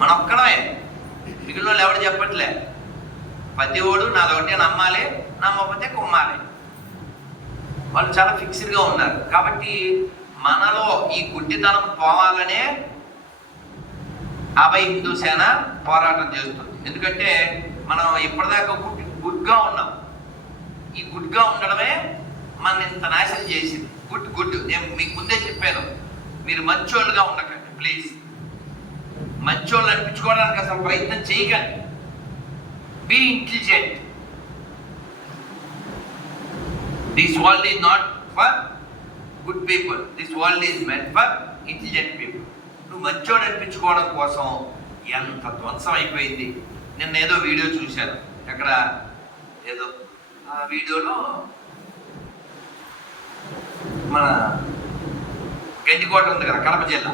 మన ఒక్కడమే. మిగిలిన వాళ్ళు ఎవడు చెప్పట్లే. ప్రతి ఓడు నాదొకటి నమ్మాలి నమ్మకపోతే కుమ్మాలి. వాళ్ళు చాలా ఫిక్స్డ్గా ఉన్నారు. కాబట్టి మనలో ఈ గుడ్డితనం పోవాలనే అభయ హిందూ సేన పోరాటం చేస్తుంది. ఎందుకంటే మనం ఇప్పటిదాకా గుడ్ గుడ్గా ఉన్నాం. ఈ గుడ్గా ఉండడమే మన ఇంత నాశనం చేసింది. Good good. నేను మీకు ముందే చెప్పాను. మీరు మంచోళ్ళుగా ఉండకండి ప్లీజ్. మంచోళ్ళు అనిపించుకోవడానికి అసలు ప్రయత్నం చేయకండి. Be intelligent this world is not for good people this world is meant for intelligent people నువ్వు మంచోడు అనిపించుకోవడం కోసం ఎంత ధ్వంసం అయిపోయింది. నిన్న ఏదో వీడియో చూశాను. ఎక్కడ? ఏదో ఆ వీడియోలో మన గండికోట ఉంది కదా కడప జిల్లా.